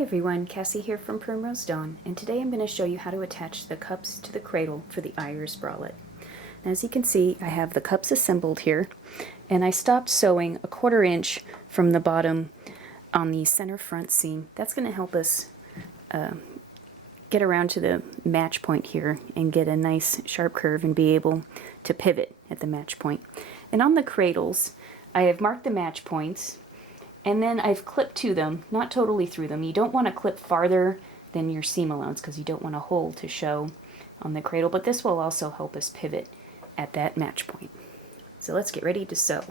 Hi everyone, Cassie here from Primrose Dawn, and today I'm going to show you how to attach the cups to the cradle for the Iris Bralette. As you can see, I have the cups assembled here, and I stopped sewing a 1/4 inch from the bottom on the center front seam. That's going to help us get around to the match point here and get a nice sharp curve and be able to pivot at the match point. And on the cradles, I have marked the match points, and then I've clipped to them, not totally through them. You don't want to clip farther than your seam allowance because you don't want a hole to show on the cradle, but this will also help us pivot at that match point. So let's get ready to sew.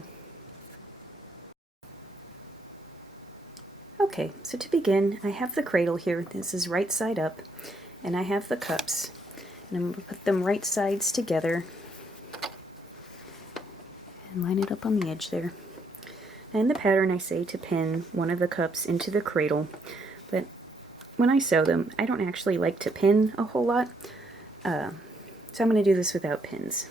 Okay, so to begin, I have the cradle here. This is right side up, and I have the cups. And I'm going to put them right sides together and line it up on the edge there. And the pattern, I say to pin one of the cups into the cradle, but when I sew them, I don't actually like to pin a whole lot, so I'm going to do this without pins.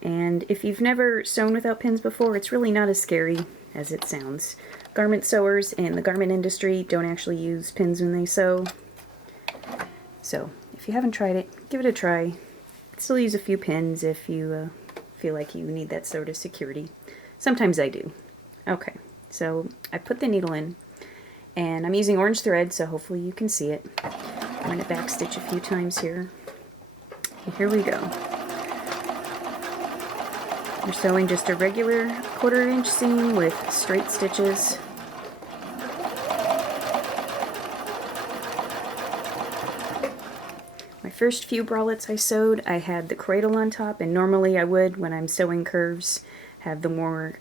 And if you've never sewn without pins before, it's really not as scary as it sounds. Garment sewers in the garment industry don't actually use pins when they sew, so if you haven't tried it, give it a try. Still use a few pins if you feel like you need that sort of security. Sometimes I do. Okay, so I put the needle in, and I'm using orange thread, so hopefully you can see it. I'm going to backstitch a few times here. And here we go. We're sewing just a regular 1/4 inch seam with straight stitches. My first few bralettes I sewed, I had the cradle on top, and normally I would, when I'm sewing curves, have the more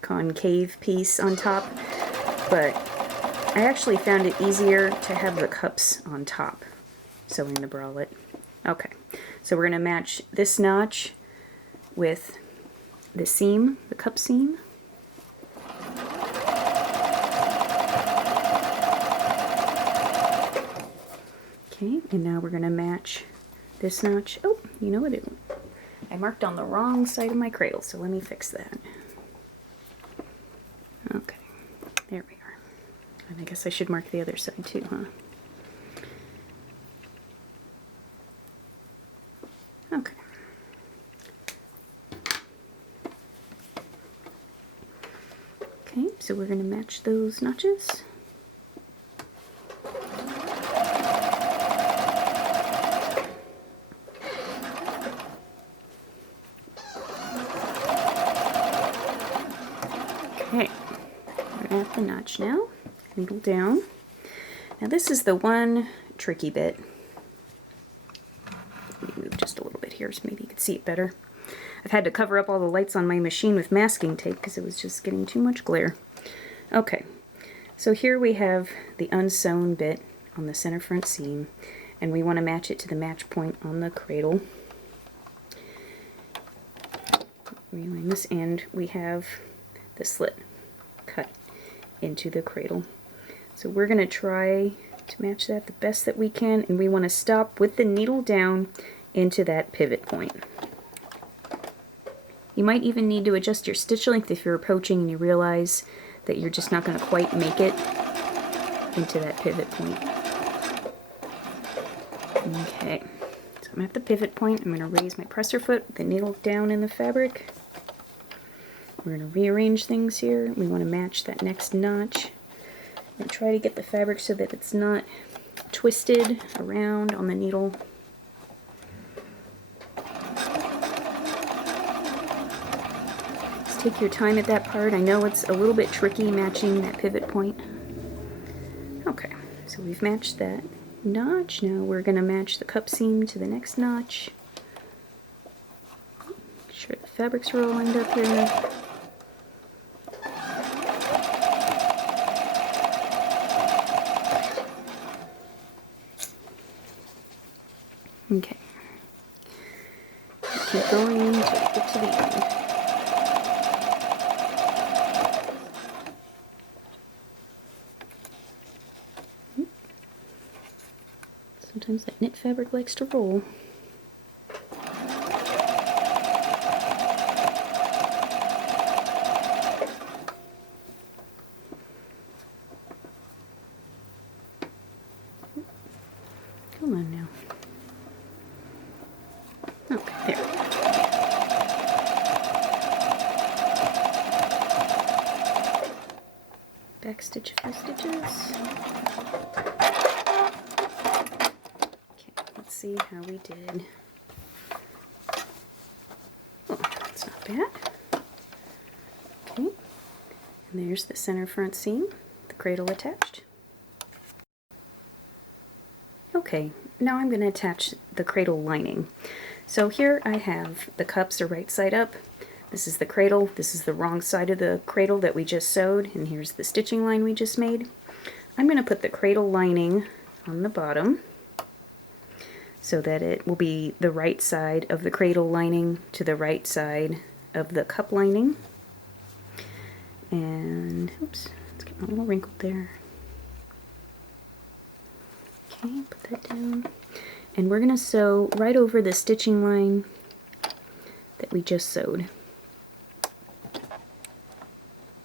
concave piece on top, but I actually found it easier to have the cups on top sewing the bralette. Okay, so we're going to match this notch with the seam, the cup seam. Okay, and now we're going to match this notch. Oh, you know what? I marked on the wrong side of my cradle, so let me fix that. Okay, there we are. And I guess I should mark the other side too, huh? Okay. Okay, so we're going to match those notches. Okay. We're at the notch now. Needle down. Now this is the one tricky bit. Let me move just a little bit here so maybe you can see it better. I've had to cover up all the lights on my machine with masking tape because it was just getting too much glare. Okay, so here we have the unsewn bit on the center front seam, and we want to match it to the match point on the cradle. On this end we have the slit cut into the cradle. So we're going to try to match that the best that we can, and we want to stop with the needle down into that pivot point. You might even need to adjust your stitch length if you're approaching and you realize that you're just not going to quite make it into that pivot point. Okay, so I'm at the pivot point. I'm going to raise my presser foot with the needle down in the fabric. We're going to rearrange things here. We want to match that next notch and try to get the fabric so that it's not twisted around on the needle. Just take your time at that part. I know it's a little bit tricky matching that pivot point. Okay, so we've matched that notch. Now we're going to match the cup seam to the next notch. Make sure the fabrics are all lined up here. Okay. Keep going until we get to the end. Sometimes that knit fabric likes to roll. Come on now. Okay, there. Back stitch a few stitches. Okay, let's see how we did. Oh, that's not bad. Okay, and there's the center front seam, the cradle attached. Okay, now I'm going to attach the cradle lining. So here I have the cups are right side up. This is the cradle. This is the wrong side of the cradle that we just sewed, and here's the stitching line we just made. I'm going to put the cradle lining on the bottom so that it will be the right side of the cradle lining to the right side of the cup lining. And, oops, it's getting a little wrinkled there. Okay, put that down. And we're going to sew right over the stitching line that we just sewed.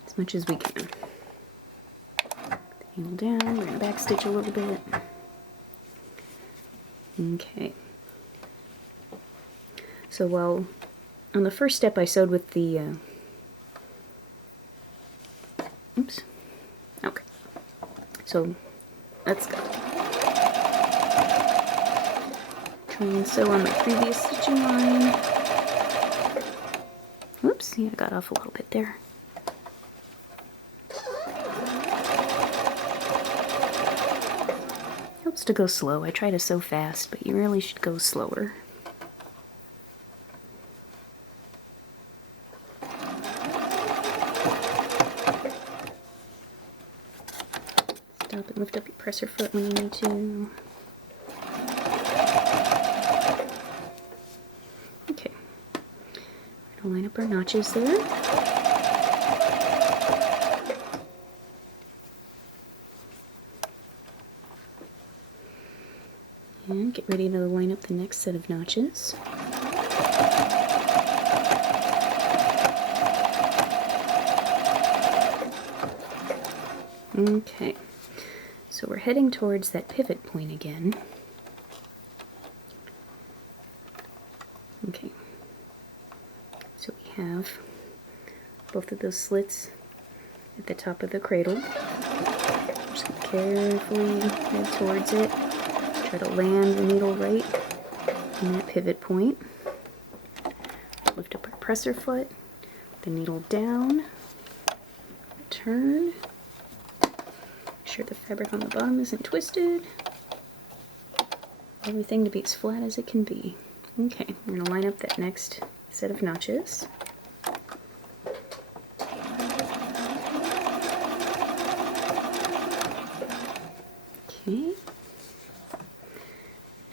As much as we can. Put the needle down, we're going to backstitch a little bit. Okay. So while on the first step I sewed with the, oops, okay. So let's go. Try and sew on my previous stitching line. Whoops, yeah, I got off a little bit there. Helps to go slow. I try to sew fast, but you really should go slower. Stop and lift up your presser foot when you need to. Okay. We're going to line up our notches there. And get ready to line up the next set of notches. Okay, so we're heading towards that pivot point again. Okay, so we have both of those slits at the top of the cradle. Just carefully head towards it. Try to land the needle right in that pivot point. Lift up our presser foot, the needle down, turn. Make sure the fabric on the bottom isn't twisted. Everything to be as flat as it can be. Okay, we're going to line up that next set of notches. Okay.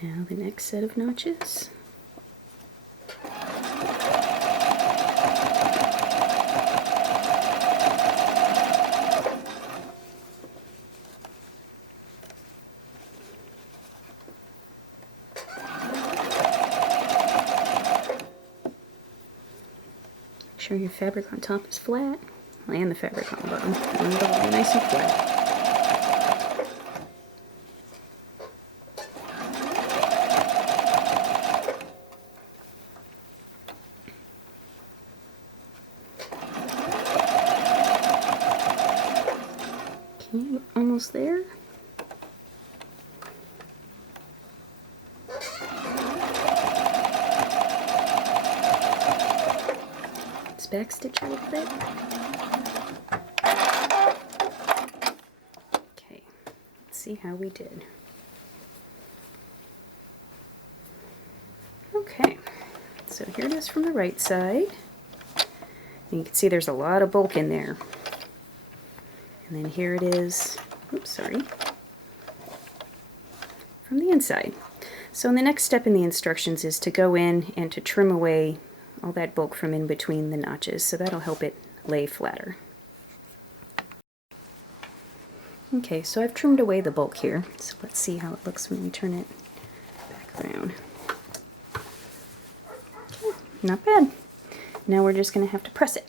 Now the next set of notches. Make sure your fabric on top is flat, and the fabric on the bottom. And it'll be nice and flat. Okay, almost there. Let's backstitch a little bit. Okay, let's see how we did. Okay, so here it is from the right side. And you can see there's a lot of bulk in there. And then here it is, oops, sorry, from the inside. So the next step in the instructions is to go in and to trim away all that bulk from in between the notches, so that'll help it lay flatter. Okay, so I've trimmed away the bulk here, so let's see how it looks when we turn it back around. Okay, not bad. Now we're just going to have to press it.